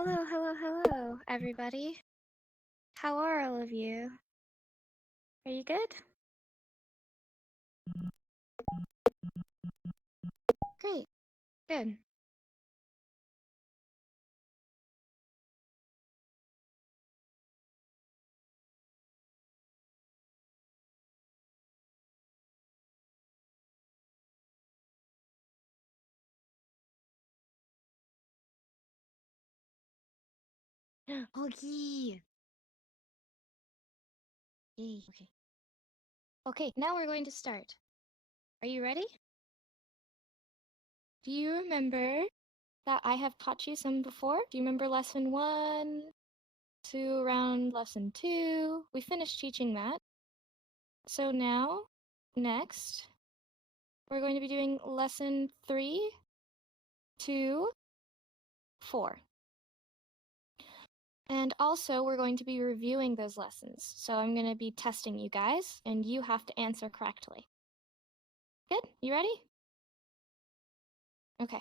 Hello, hello, hello, everybody. How are all of you? Are you good? Great. Good. Oh, yee. Yay. Okay. Okay, now we're going to start. Are you ready? Do you remember that I have taught you some before? Do you remember lesson 1 to around lesson 2? We finished teaching that. So now, next, we're going to be doing lesson 3 to 4. And also, we're going to be reviewing those lessons. So I'm going to be testing you guys, and you have to answer correctly. Good? You ready? Okay.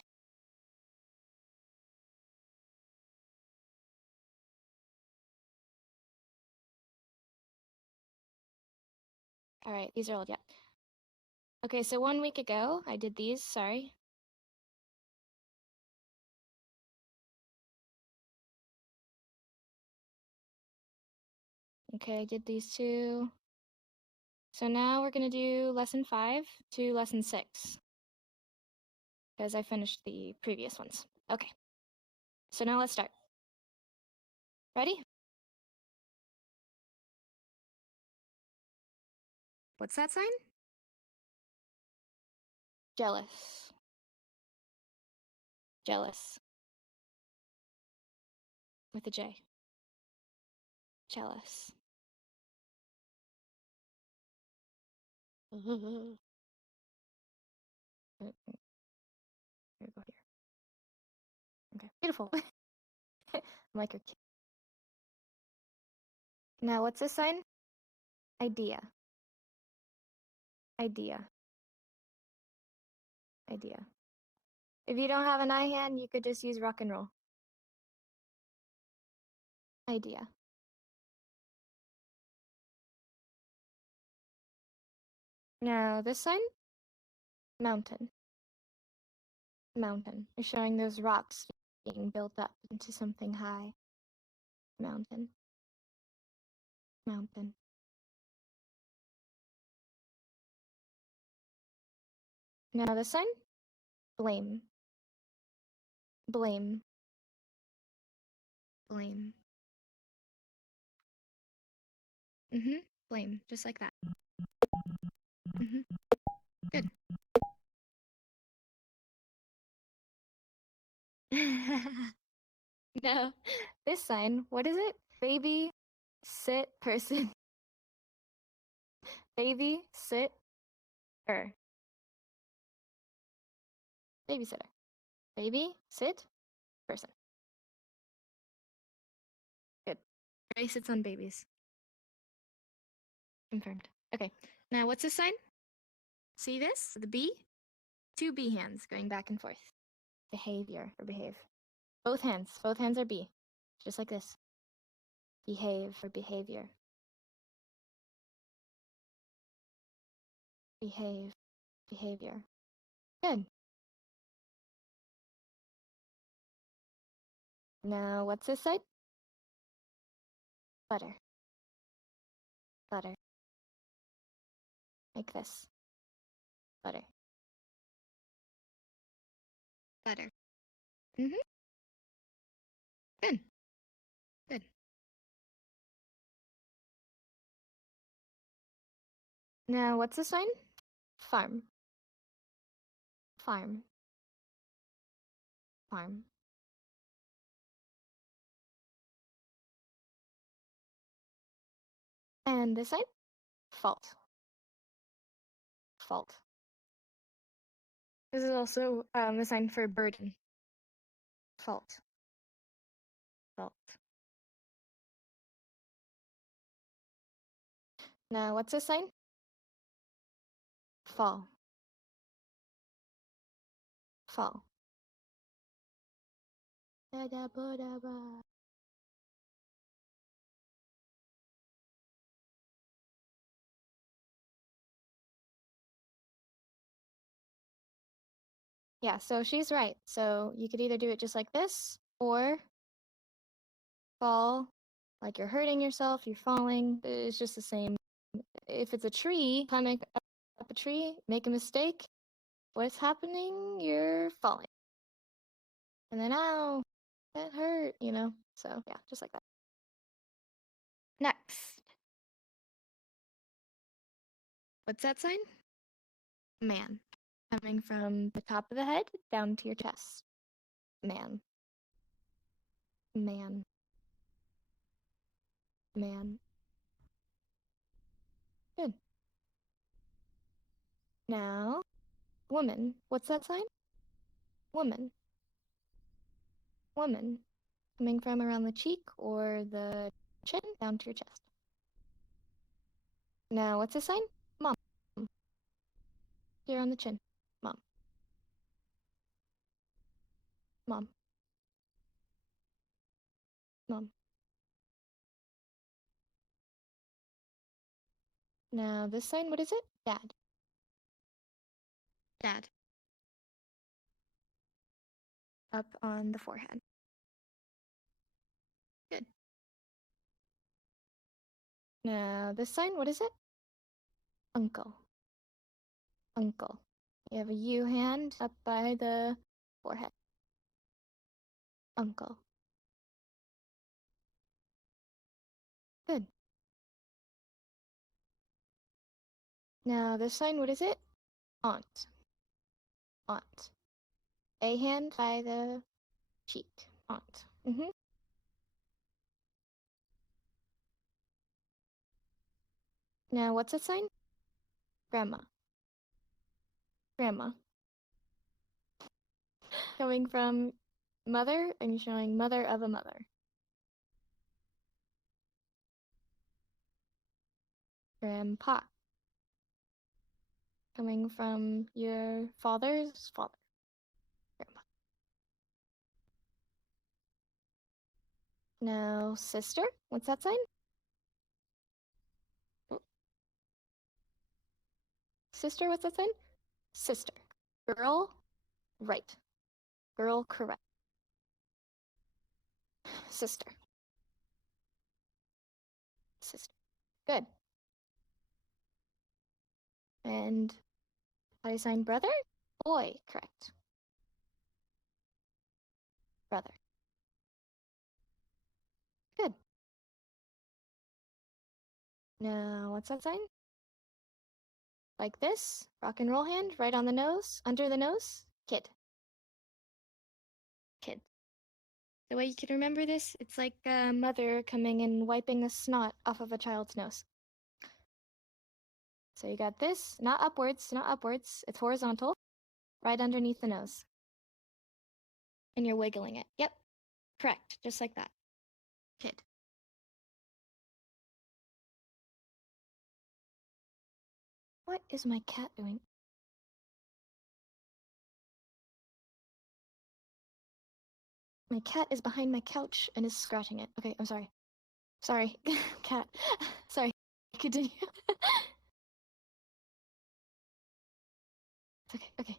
All right, these are old, yeah. Okay, so 1 week ago, I did these, sorry. Okay, I did these two. So now we're gonna do lesson 5 to lesson 6, because I finished the previous ones. Okay, so now let's start. Ready? What's that sign? Jealous. Jealous. With a J. Jealous. Here, go here. Okay, beautiful. I'm like a kid. Now, what's this sign? Idea. Idea. Idea. If you don't have an I hand, you could just use rock and roll. Idea. Now, this sign? Mountain. Mountain. You're showing those rocks being built up into something high. Mountain. Mountain. Now, this sign? Blame. Blame. Blame. Blame. Just like that. Good. No. This sign, what is it? Baby, sit, person. Baby, sit, er. Babysitter. Baby, sit, person. Good. Ray sits on babies. Confirmed. Okay. Now, what's this sign? See this? The B? 2 B hands going back and forth. Behavior or behave. Both hands are B. Just like this. Behave or behavior. Behave, behavior. Good. Now, what's this side? Butter. Butter. Like this. Butter. Butter. Good. Good. Now, what's this sign? Farm. Farm. Farm. And this side? Fault. Fault. This is also the sign for burden. Fault. Fault. Now, what's this sign? Fall. Fall. Da da ba da ba. Yeah, so she's right. So you could either do it just like this or fall like you're hurting yourself, you're falling. It's just the same. If it's a tree, climbing up a tree, make a mistake, what's happening? You're falling. And then, ow, that hurt, you know? So, yeah, just like that. Next. What's that sign? Man. Coming from the top of the head down to your chest. Man. Man. Man. Good. Now, woman. What's that sign? Woman. Woman. Coming from around the cheek or the chin down to your chest. Now, what's this sign? Mom. Here on the chin. Mom. Mom. Mom. Now, this sign, what is it? Dad. Dad. Up on the forehead. Good. Now, this sign, what is it? Uncle. Uncle. You have a U hand up by the forehead. Uncle. Good. Now, this sign, what is it? Aunt. Aunt. A hand by the cheek. Aunt. Now, what's that sign? Grandma. Grandma. Coming from mother, and you're showing mother of a mother. Grandpa. Coming from your father's father. Grandpa. Now, sister. What's that sign? Oh, sister, what's that sign? Sister. Girl, right. Girl, correct. Sister. Sister. Good. And how do you sign brother? Boy, correct. Brother. Good. Now, what's that sign? Like this. Rock and roll hand, right on the nose, under the nose. Kid. Kid. The way you can remember this, it's like a mother coming and wiping the snot off of a child's nose. So you got this, not upwards, not upwards. It's horizontal, right underneath the nose. And you're wiggling it. Yep, correct, just like that. Kid. What is my cat doing? My cat is behind my couch and is scratching it. Okay, I'm sorry. Sorry, cat. Sorry, continue. It's okay, okay.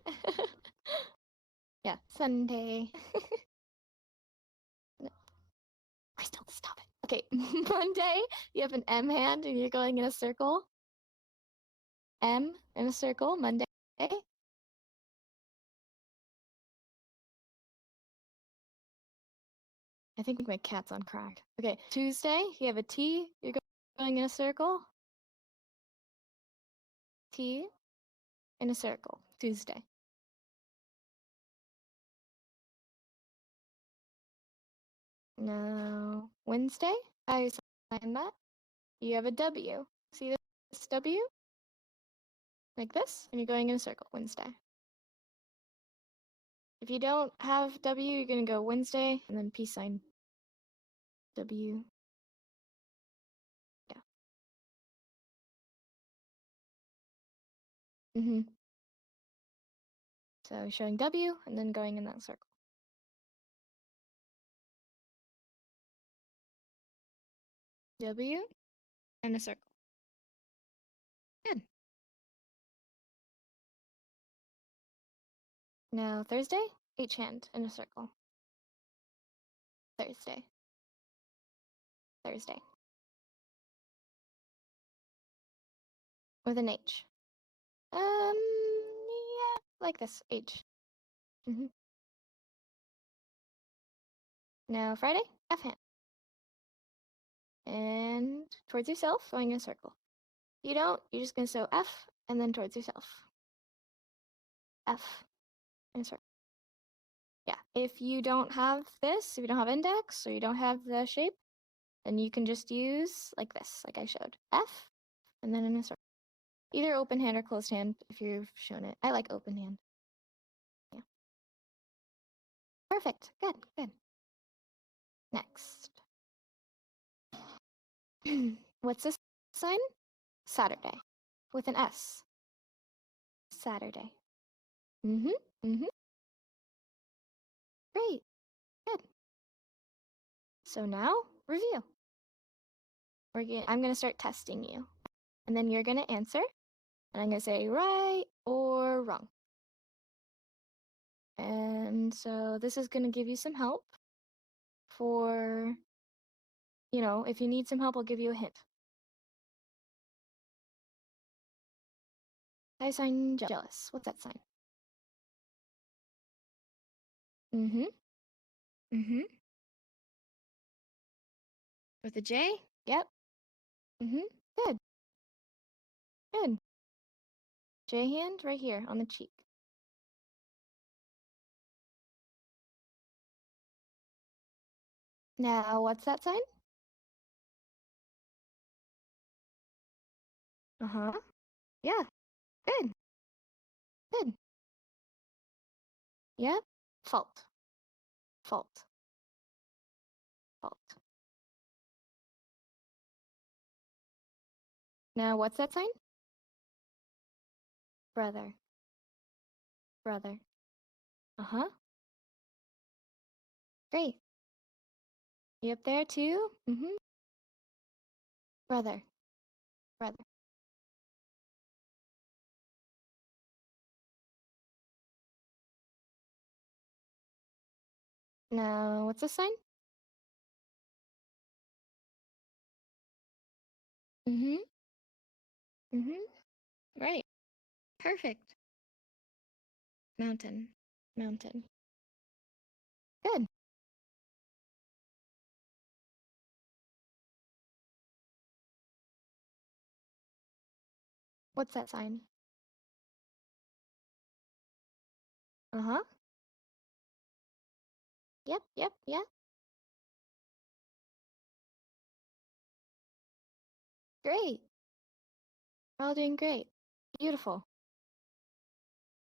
Yeah, Sunday. No, Crystal, stop it. Okay, Monday, you have an M hand and you're going in a circle. M in a circle, Monday. I think my cat's on crack. Okay, Tuesday, you have a T, you're going in a circle. T in a circle, Tuesday. Now, Wednesday, I sign that. You have a W. See this W? Like this, and you're going in a circle, Wednesday. If you don't have W, you're gonna go Wednesday, and then peace sign. W. Yeah. So showing W, and then going in that circle. W and a circle. Good. Now Thursday, H hand in a circle. Thursday. Thursday. With an H. Yeah, like this, H. Now Friday, F hand. And towards yourself, going in a circle. You don't, you're just gonna sew F and then towards yourself. F in a circle. Yeah, if you don't have this, if you don't have index or you don't have the shape, then you can just use like this, like I showed. F and then in a circle. Either open hand or closed hand if you've shown it. I like open hand. Yeah. Perfect. Good, good. Next. What's this sign? Saturday. With an S. Saturday. Mm-hmm. Mm-hmm. Great. Good. So now, review. I'm gonna start testing you. And then you're gonna answer. And I'm gonna say right or wrong. And so this is gonna give you some help for, if you need some help, I'll give you a hint. I sign jealous. What's that sign? Mm-hmm. Mm-hmm. With a J? Yep. Mm-hmm. Good. Good. J hand right here on the cheek. Now, what's that sign? Uh-huh. Yeah. Good. Good. Yep. Fault. Fault. Fault. Now, what's that sign? Brother. Brother. Uh-huh. Great. You up there too? Mm-hmm. Brother. Brother. Now, what's this sign? Mm-hmm. Mm-hmm. Right. Perfect. Mountain. Mountain. Good. What's that sign? Uh-huh. Yep, yep, yep. Great. We're all doing great. Beautiful.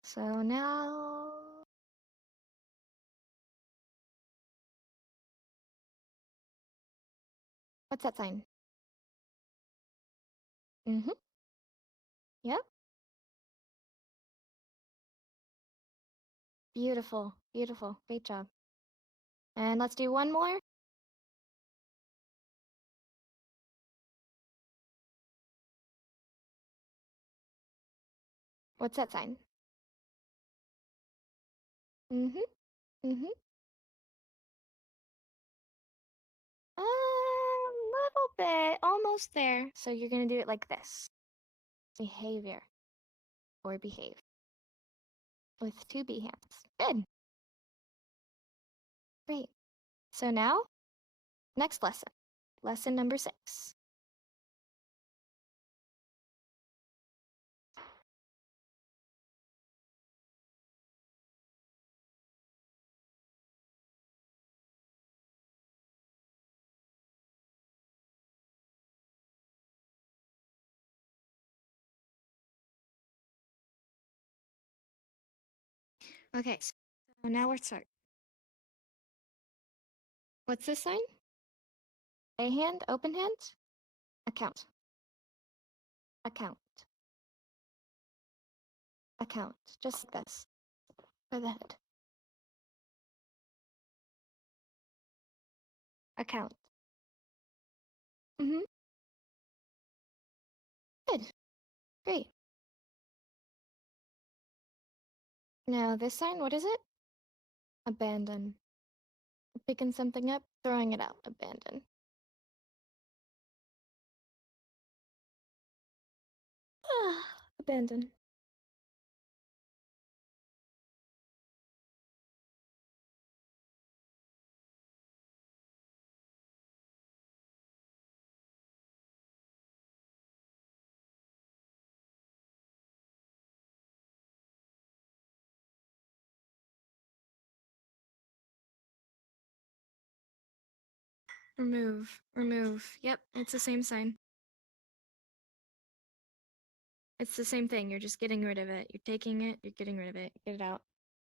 So now, what's that sign? Mm-hmm. Yep. Beautiful. Beautiful. Great job. And let's do one more. What's that sign? Mm-hmm. Mm-hmm. A little bit. Almost there. So you're gonna do it like this. Behavior. Or behave. With two B hands. Good. Great. So now, next lesson. Lesson number 6. Okay, so now we're start. What's this sign? A hand, open hand, account. Account. Account. Just like this. For the head. Account. Mm-hmm. Good. Great. Now this sign, what is it? Abandon. Picking something up, throwing it out. Abandon. Abandon. Remove. Remove. Yep, it's the same sign. It's the same thing. You're just getting rid of it. You're taking it, you're getting rid of it. Get it out.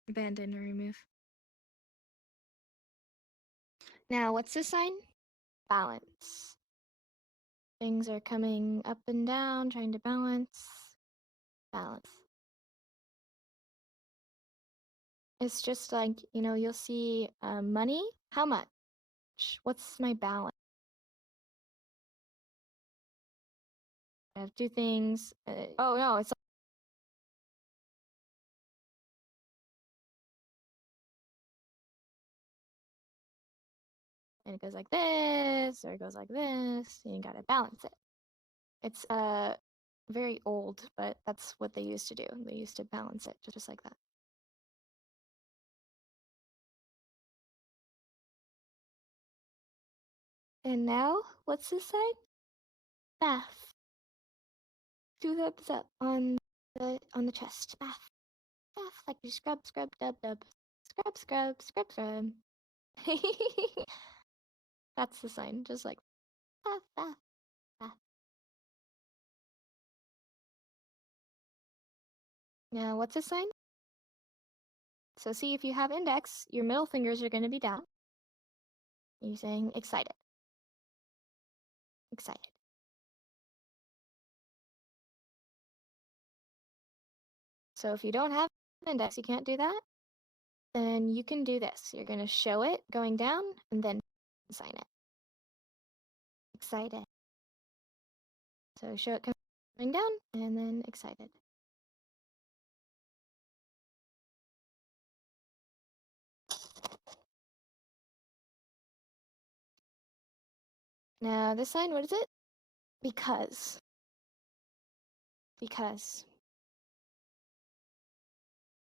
Abandon or remove. Now, what's this sign? Balance. Things are coming up and down, trying to balance. Balance. It's just like, you'll see money. How much? What's my balance? I have two things. Oh, no, it's and it goes like this, or it goes like this, and you gotta balance it. It's very old, but that's what they used to do. They used to balance it just like that. And now, what's this side? Bath. Two thumbs up on the chest. Bath. Bath. Like you scrub, scrub, dub, dub. Scrub, scrub, scrub, scrub. That's the sign, just like bath, bath, bath. Now, what's this sign? So see, if you have index, your middle fingers are going to be down. You're saying excited. Excited. So if you don't have index, you can't do that, then you can do this. You're going to show it going down and then sign it. Excited. So show it coming down and then excited. Now this sign, what is it? Because. Because.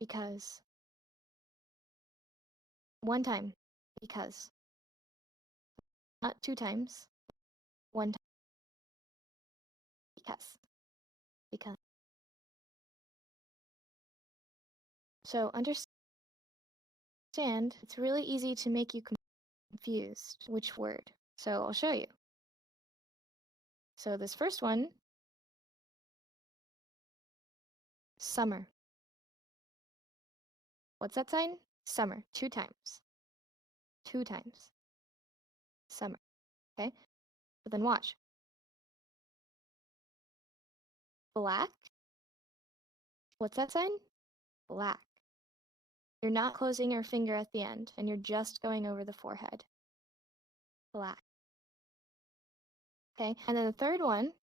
Because. One time. Because. Not two times. One time. Because. Because. So understand, it's really easy to make you confused which word. So I'll show you. So this first one, summer. What's that sign? Summer. Two times. Two times. Summer. Okay? But then watch. Black. What's that sign? Black. You're not closing your finger at the end, and you're just going over the forehead. Black. Okay? And then the third one,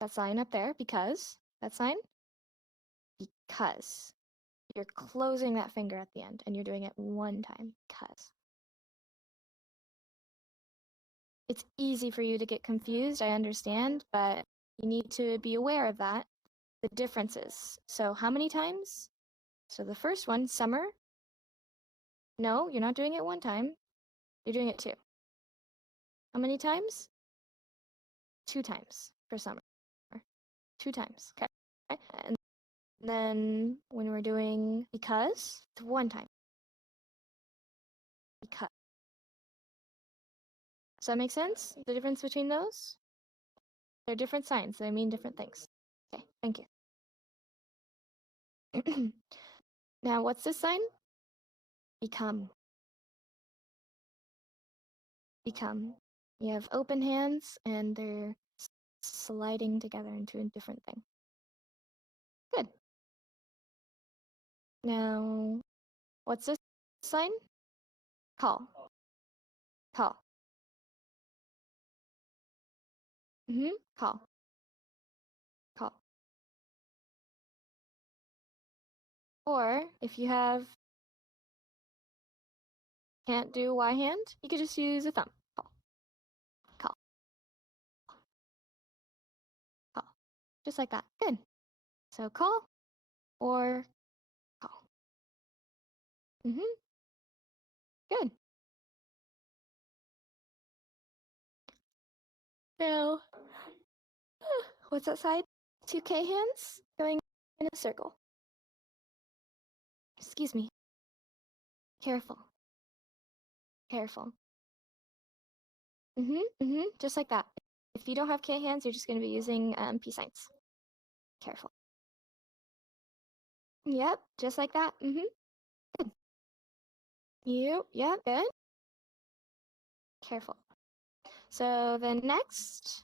that sign up there, because. That sign? Because. You're closing that finger at the end, and you're doing it one time. Because. It's easy for you to get confused, I understand, but you need to be aware of that, the differences. So how many times? So the first one, summer. No, you're not doing it one time. You're doing it two. How many times? Two times for summer. Two times. Okay. And then when we're doing because, it's one time. Because. Does that make sense? The difference between those? They're different signs. They mean different things. Okay, thank you. Now, what's this sign? Become. Become. You have open hands and they're sliding together into a different thing. Good. Now, what's this sign? Call. Call. Call. Call. Or if you can't do Y hand, you could just use a thumb. Call. Call. Call. Just like that. Good. So call or call. Good. Now, what's that side? 2K hands going in a circle. Excuse me. Careful. Careful. Just like that. If you don't have K hands, you're just going to be using peace signs. Careful. Yep, just like that. Good. Yep, good. Careful. So then next,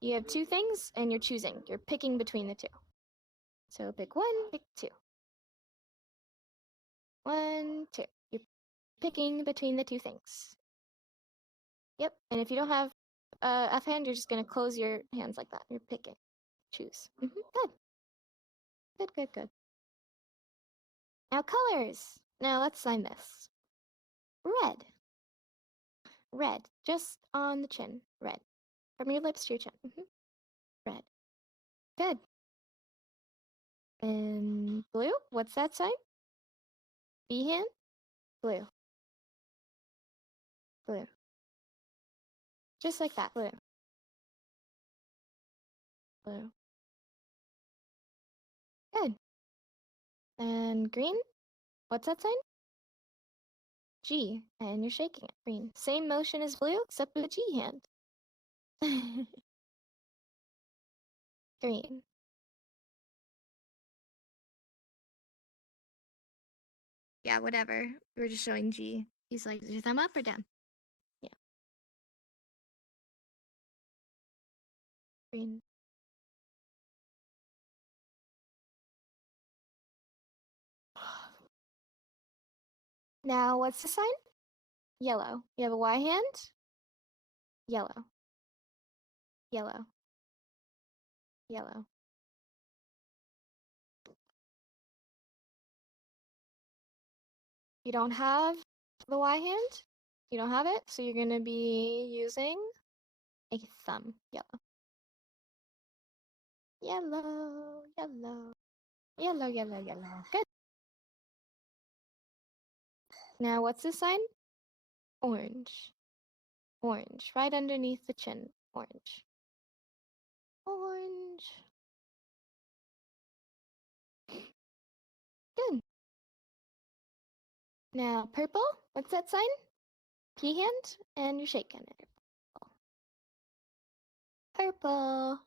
you have two things and you're choosing. You're picking between the two. So pick one, pick two. 1, 2. You're picking between the two things. Yep, and if you don't have F hand, you're just going to close your hands like that. You're picking. Choose. Good. Good, good, good. Now colors. Now let's sign this. Red. Red. Just on the chin. Red. From your lips to your chin. Red. Good. And blue? What's that sign? B hand? Blue. Blue. Just like that. Blue. Blue. Good. And green? What's that sign? G. And you're shaking it. Green. Same motion as blue, except with a G hand. Green. Yeah, whatever. We're just showing G. He's like, is your thumb up or down? Yeah. Green. Now, what's the sign? Yellow. You have a Y hand? Yellow. Yellow. Yellow. You don't have the Y hand? You don't have it, so you're going to be using a thumb. Yellow. Yellow. Yellow. Yellow, yellow, yellow. Good. Now, what's this sign? Orange. Orange. Right underneath the chin. Orange. Orange. Good. Now, purple. What's that sign? P hand, and you're shaking it. Purple.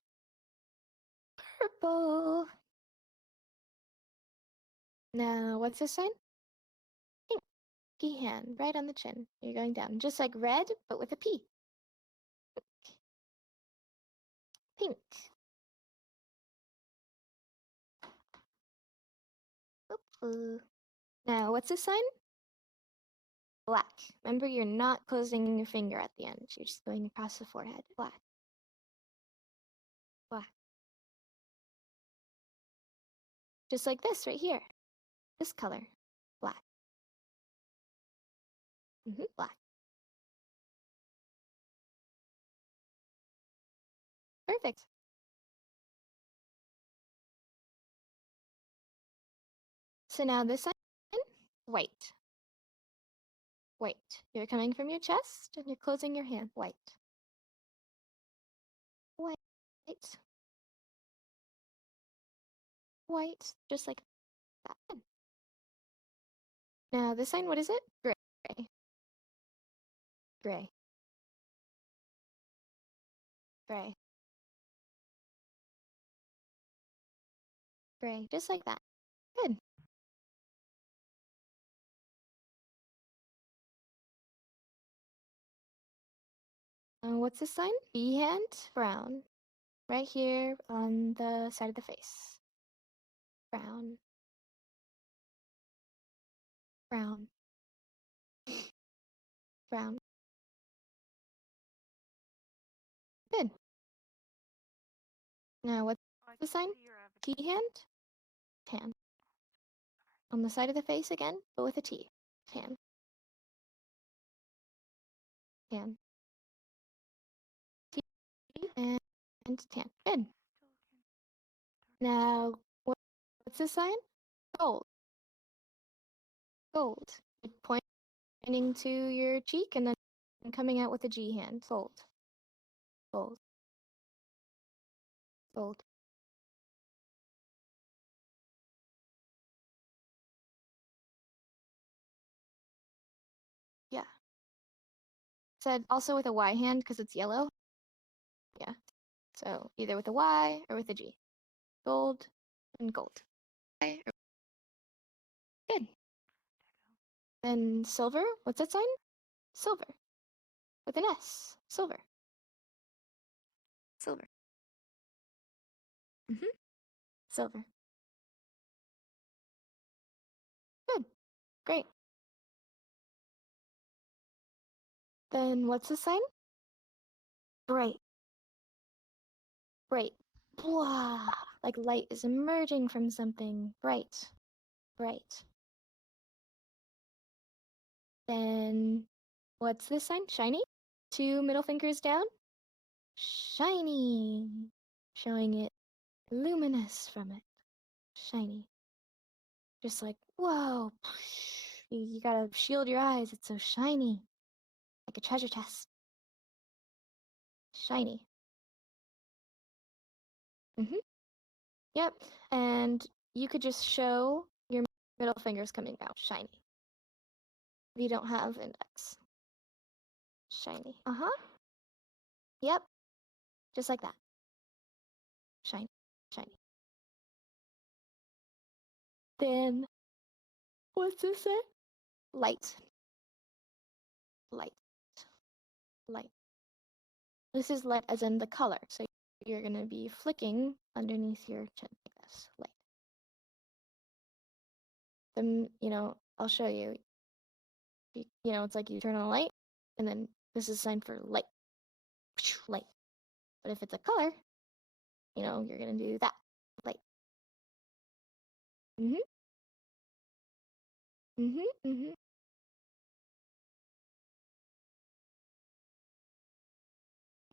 Purple. Now, what's this sign? Pink. P hand, right on the chin. You're going down, just like red, but with a P. Pink. Oop. Now, what's this sign? Black. Remember, you're not closing your finger at the end. You're just going across the forehead. Black. Black. Just like this right here. This color. Black. Black. Perfect. So now this sign, white. White. You're coming from your chest and you're closing your hand. White. White. White. Just like that. Now this sign, what is it? Gray. Gray. Gray. Gray. Just like that. Good. What's this sign? B hand, brown. Right here on the side of the face. Brown. Brown. Brown. Good. Now, what's the sign? T hand? Tan. On the side of the face again, but with a T. Tan. Tan. T and tan. Good. Now, what's this sign? Gold. Gold. Pointing to your cheek and then coming out with a G hand. Gold. Gold. Gold. Yeah. Said also with a Y hand because it's yellow. Yeah. So either with a Y or with a G. Gold and gold. Okay. Good. Then silver. What's that sign? Silver. With an S. Silver. Silver. Silver. Good. Great. Then what's the sign? Bright. Bright. Blah. Like light is emerging from something. Bright. Bright. Then what's this sign? Shiny? Two middle fingers down. Shiny. Showing it luminous from it. Shiny. Just like, whoa. You gotta shield your eyes. It's so shiny. Like a treasure chest. Shiny. Yep. And you could just show your middle fingers coming out. Shiny. If you don't have index. Shiny. Uh-huh. Yep. Just like that. Shiny. Shiny. Then, what's this say? Light. Light. Light. This is light as in the color. So you're going to be flicking underneath your chin like this. Light. Then, I'll show you. It's like you turn on a light, and then this is a sign for light. Light. But if it's a color, you're going to do that. Light. Mm-hmm. Mm-hmm. Mm-hmm.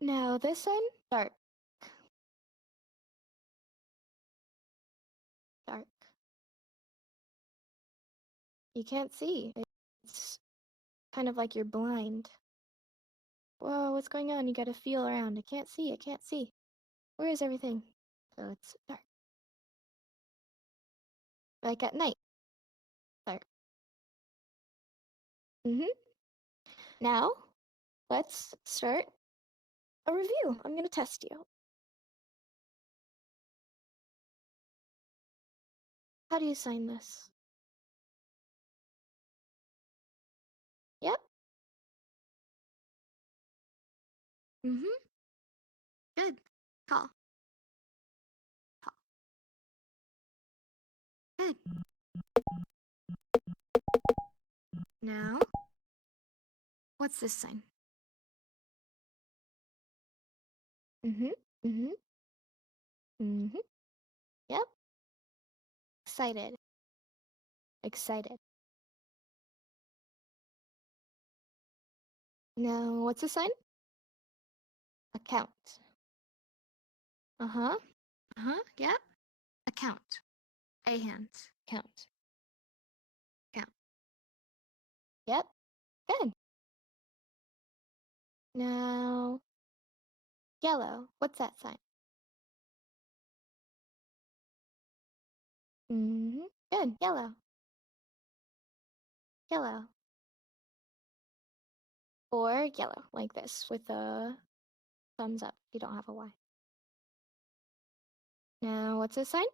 Now this sign, dark. Dark. You can't see. It's kind of like you're blind. Whoa, what's going on? You gotta feel around. I can't see. I can't see. Where is everything? So it's dark. Like at night. Dark. Mm-hmm. Now, let's start a review. I'm gonna test you. How do you sign this? Yep. Mm-hmm. Good. Call. Call. Good. Now, what's this sign? Mm-hmm. Mm-hmm. Mm-hmm. Yep. Excited. Excited. Now, what's the sign? Account. Uh-huh. Uh-huh. Yep. Account. A hand. Count. Count. Yep. Good. Now, yellow. What's that sign? Mm-hmm. Good. Yellow. Yellow. Or yellow, like this, with a thumbs up. You don't have a Y. Now, what's this sign?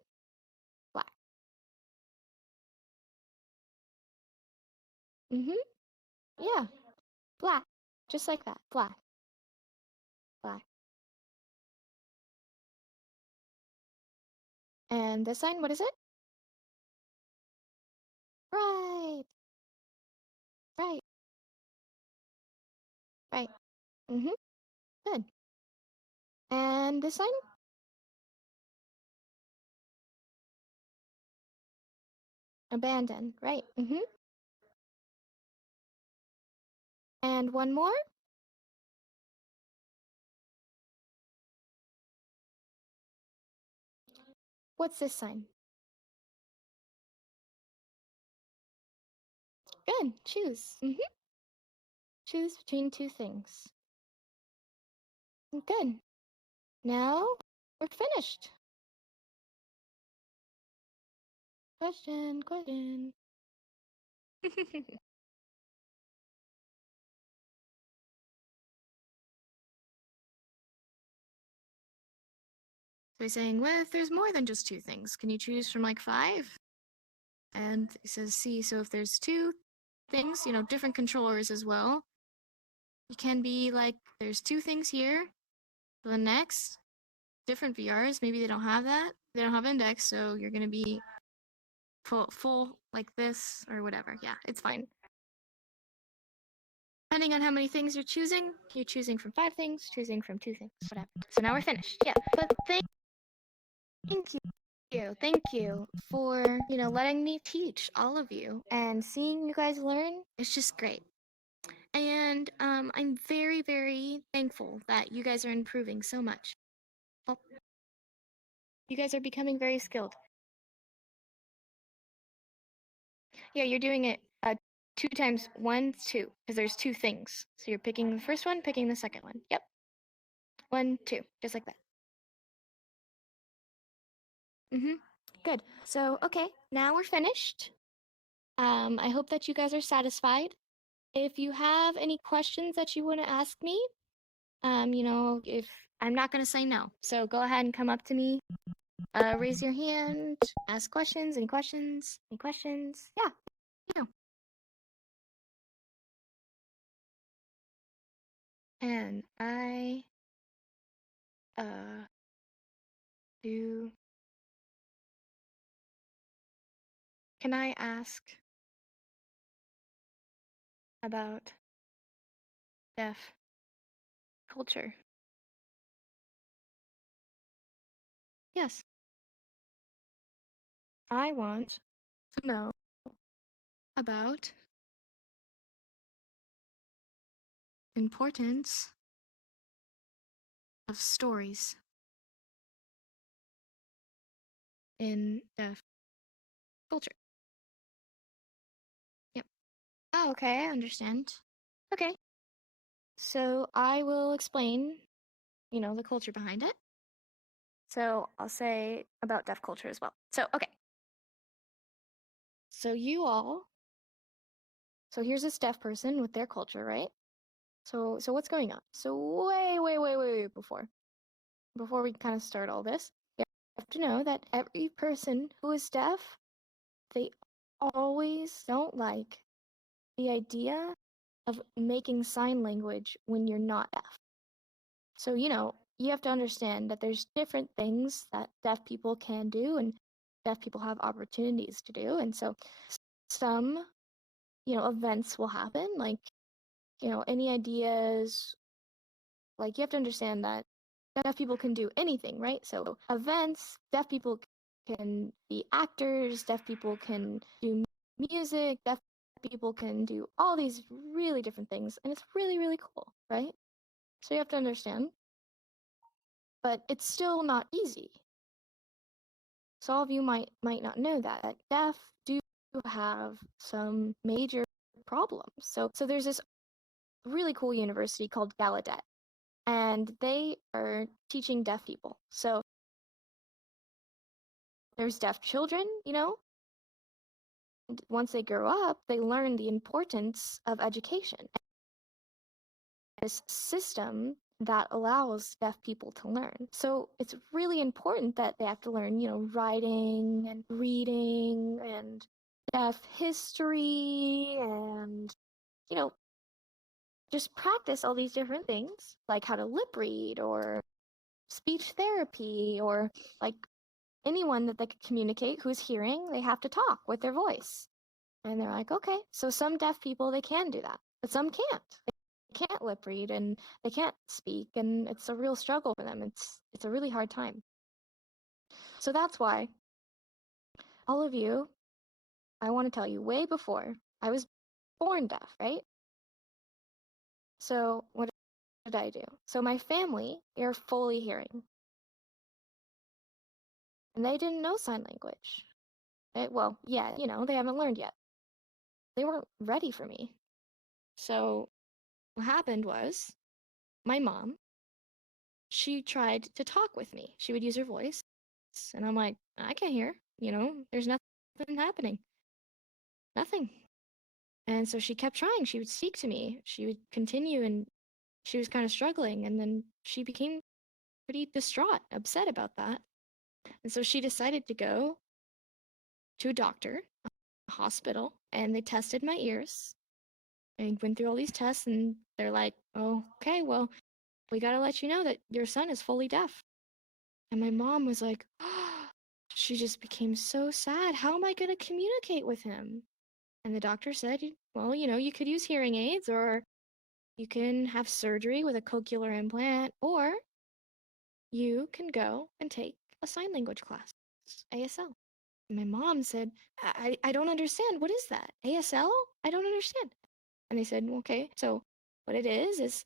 Black. Mm-hmm. Yeah. Black. Just like that. Black. Black. And this sign, what is it? Right. Right. Right. Mm-hmm. Good. And this sign? Abandon, right. And one more. What's this sign? Good. Choose. Choose between two things. Good. Now we're finished. Question. So he's saying, well, if there's more than just two things, can you choose from like five? And he says, see, so if there's two things, different controllers as well, it can be like there's two things here. The next, different VRs, maybe they don't have that. They don't have index, so you're going to be full like this or whatever. Yeah, it's fine. Depending on how many things you're choosing from 5 things, choosing from 2 things, whatever. So now we're finished. Yeah, but thank you for, letting me teach all of you and seeing you guys learn. It's just great. And I'm very, very thankful that you guys are improving so much. Well, you guys are becoming very skilled. Yeah, you're doing it 2 times 1, 2, because there's 2 things. So you're picking the first one, picking the second one. Yep. 1, 2, just like that. Good. So, okay, now we're finished. I hope that you guys are satisfied. If you have any questions that you want to ask me, if I'm not going to say no. So go ahead and come up to me, raise your hand, ask questions, any questions, any questions. Yeah, you know. And I do. Can I ask about deaf culture? Yes. I want to know about importance of stories in deaf culture. Yep. Oh, okay, I understand. Okay. So I will explain, the culture behind it. So I'll say about deaf culture as well. So, okay. So so here's this deaf person with their culture, right? So what's going on? So way before we kind of start all this, you have to know that every person who is deaf, they always don't like the idea of making sign language when you're not deaf. So, you have to understand that there's different things that deaf people can do and deaf people have opportunities to do. And so some, events will happen, like, any ideas, like you have to understand that deaf people can do anything, right? So events, deaf people can be actors, deaf people can do music, deaf people can do all these really different things, and it's really, really cool, right? So you have to understand. But it's still not easy. So all of you might not know that deaf do have some major problems. So there's this really cool university called Gallaudet, and they are teaching deaf people. So there's deaf children, and once they grow up, they learn the importance of education. This system that allows deaf people to learn. So it's really important that they have to learn, writing and reading and deaf history and, just practice all these different things, like how to lip read or speech therapy or like anyone that they could communicate who's hearing, they have to talk with their voice. And they're like, okay, so some deaf people, they can do that, but some can't. They can't lip read and they can't speak, and it's a real struggle for them. It's a really hard time. So that's why all of you I want to tell you, way before I was born deaf, right? So what did I do? So my family, they're fully hearing, and they didn't know sign language. Well, yeah, they haven't learned yet. They weren't ready for me. So what happened was my mom, she tried to talk with me. She would use her voice, and I'm like, I can't hear. There's nothing happening. Nothing. And so she kept trying. She would speak to me. She would continue, and she was kind of struggling. And then she became pretty distraught, upset about that. And so she decided to go to a doctor, a hospital, and they tested my ears. And went through all these tests, and they're like, oh, okay, well, we got to let you know that your son is fully deaf. And my mom was like, she just became so sad. How am I going to communicate with him? And the doctor said, well, you could use hearing aids, or you can have surgery with a cochlear implant, or you can go and take a sign language class, ASL. And my mom said, I don't understand. What is that? ASL? I don't understand. And they said, okay, so what it is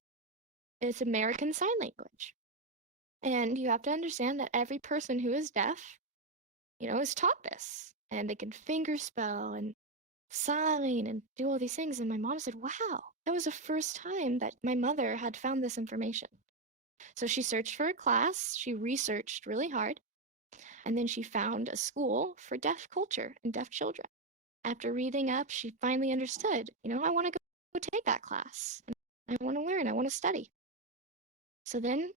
it's American Sign Language. And you have to understand that every person who is deaf, is taught this. And they can finger spell and sign and do all these things. And my mom said, wow, that was the first time that my mother had found this information. So she searched for a class, she researched really hard, and then she found a school for deaf culture and deaf children. After reading up, she finally understood, I want to go take that class. I want to learn, I want to study. So then,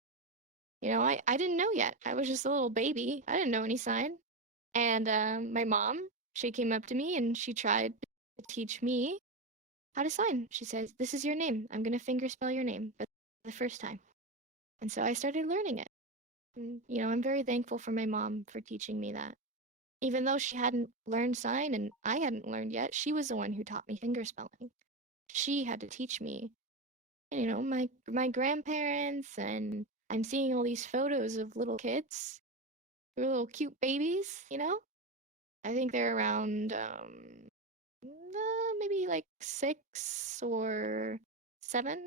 I didn't know yet. I was just a little baby. I didn't know any sign. And my mom, she came up to me and she tried to teach me how to sign. She says, this is your name. I'm going to finger spell your name for the first time. And so I started learning it. And, I'm very thankful for my mom for teaching me that. Even though she hadn't learned sign and I hadn't learned yet, she was the one who taught me finger spelling. She had to teach me. And, my grandparents, and I'm seeing all these photos of little kids. They're little cute babies. I think they're around maybe like 6 or 7.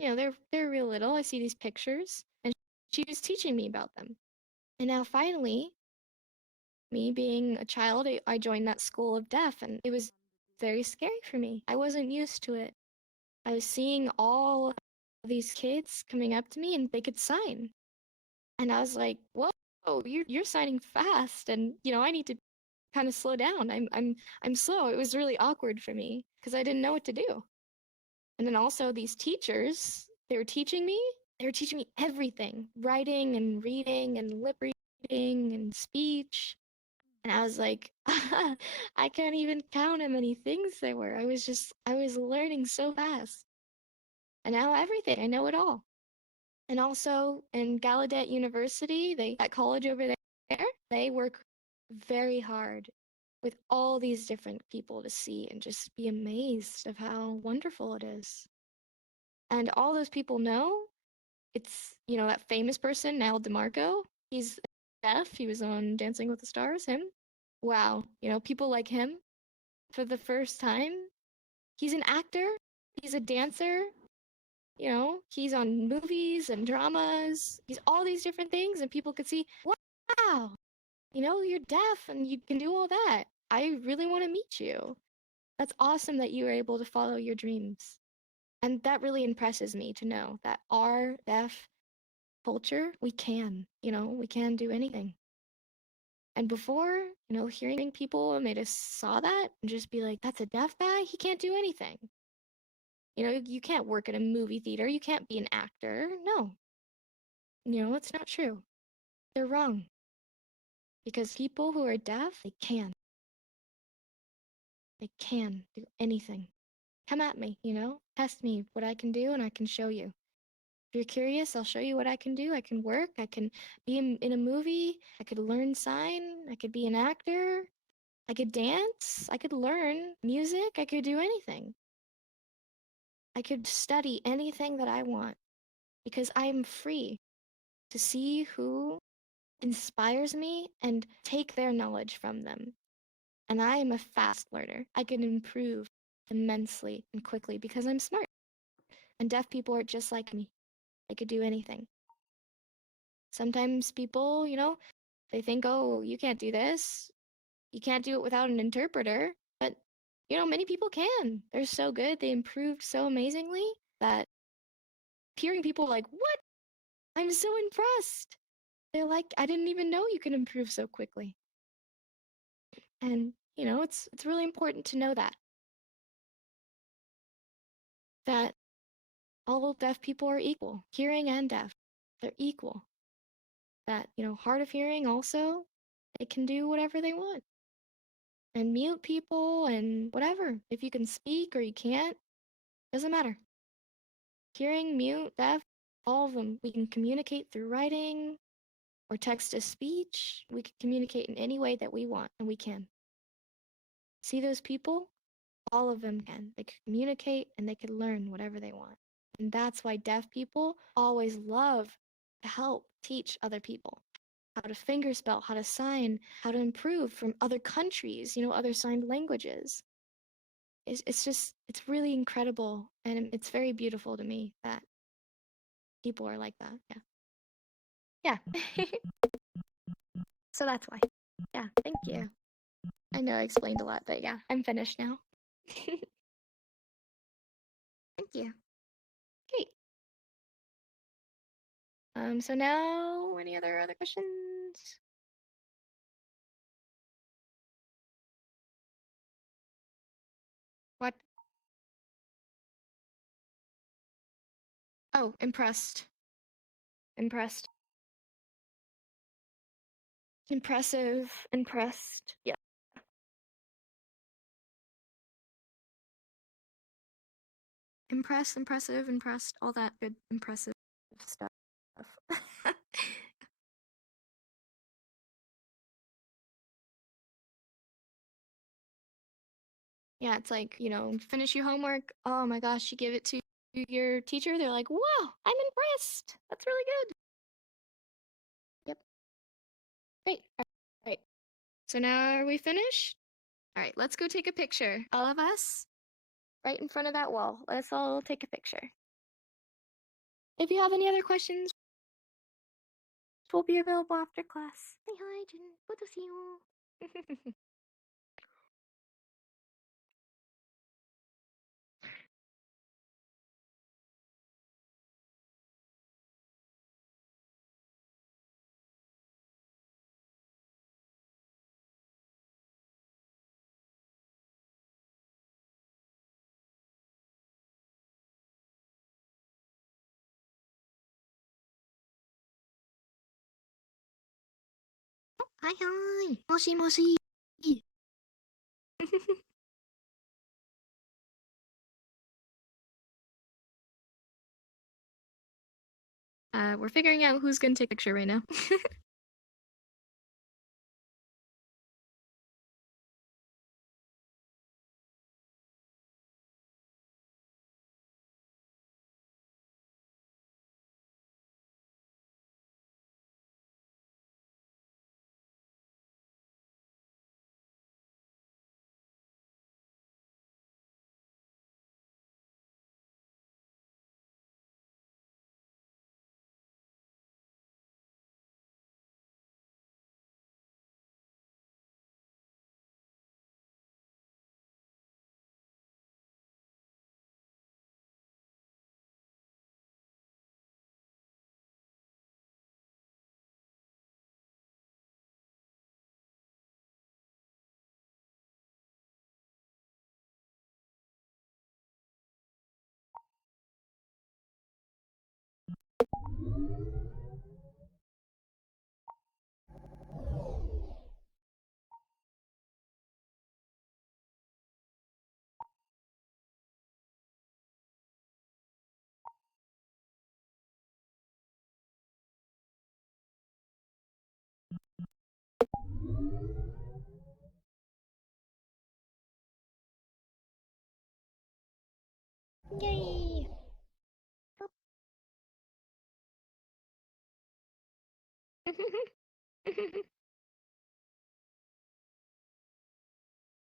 They're real little. I see these pictures, and she was teaching me about them. And now finally, me being a child, I joined that school of deaf, and it was very scary for me. I wasn't used to it. I was seeing all of these kids coming up to me, and they could sign, and I was like, "Whoa, you're signing fast," and I need to kind of slow down. I'm slow. It was really awkward for me because I didn't know what to do. And then also these teachers, they were teaching me everything, writing and reading and lip reading and speech. And I was like, I can't even count how many things there were. I was learning so fast. And now everything, I know it all. And also in Gallaudet University, that college over there, they work very hard with all these different people to see and just be amazed of how wonderful it is. And all those people know it's, that famous person, Nal DeMarco. He's deaf. He was on Dancing with the Stars, him. Wow. People like him for the first time. He's an actor. He's a dancer. He's on movies and dramas. He's all these different things, and people could see, wow, you're deaf and you can do all that. I really want to meet you. That's awesome that you were able to follow your dreams. And that really impresses me to know that our deaf culture, we can do anything. And before, hearing people and they just saw that and just be like, that's a deaf guy, he can't do anything. You can't work at a movie theater, you can't be an actor. No. It's not true. They're wrong. Because people who are deaf, they can. They can do anything. Come at me, test me what I can do and I can show you. If you're curious, I'll show you what I can do. I can work, I can be in a movie, I could learn sign, I could be an actor, I could dance, I could learn music, I could do anything. I could study anything that I want because I'm free to see who inspires me and take their knowledge from them And I am a fast learner. I can improve immensely and quickly because I'm smart. And deaf people are just like me. They could do anything. Sometimes people, they think, oh, you can't do this. You can't do it without an interpreter. But, many people can. They're so good. They improved so amazingly that hearing people like, what? I'm so impressed. They're like, I didn't even know you can improve so quickly. And, it's really important to know that all deaf people are equal, hearing and deaf. They're equal. That, hard of hearing also, they can do whatever they want. And mute people and whatever. If you can speak or you can't, doesn't matter. Hearing, mute, deaf, all of them. We can communicate through writing or text to speech. We can communicate in any way that we want, and we can. See those people? All of them can. They can communicate and they can learn whatever they want. And that's why deaf people always love to help teach other people how to fingerspell, how to sign, how to improve from other countries, other signed languages. It's really incredible and it's very beautiful to me that people are like that. Yeah. Yeah. So that's why. Yeah, thank you. I know I explained a lot, but yeah, I'm finished now. Thank you. Great. So now any other questions? What? Oh, impressed. Impressed. Impressive. Impressed. Yeah. Impressed, impressive, impressed, all that good impressive stuff. Yeah, it's like, finish your homework. Oh my gosh, you give it to your teacher. They're like, wow, I'm impressed. That's really good. Yep. Great. All right. So now are we finished? All right, let's go take a picture. All of us, right in front of that wall. Let's all take a picture. If you have any other questions, we'll be available after class. Say hi, Jin. Good to see you. Hi, hi. Moshi, moshi. We're figuring out who's gonna take a picture right now. Yay!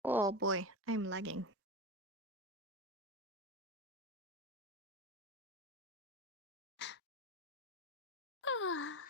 Oh boy, I'm lagging. Ah.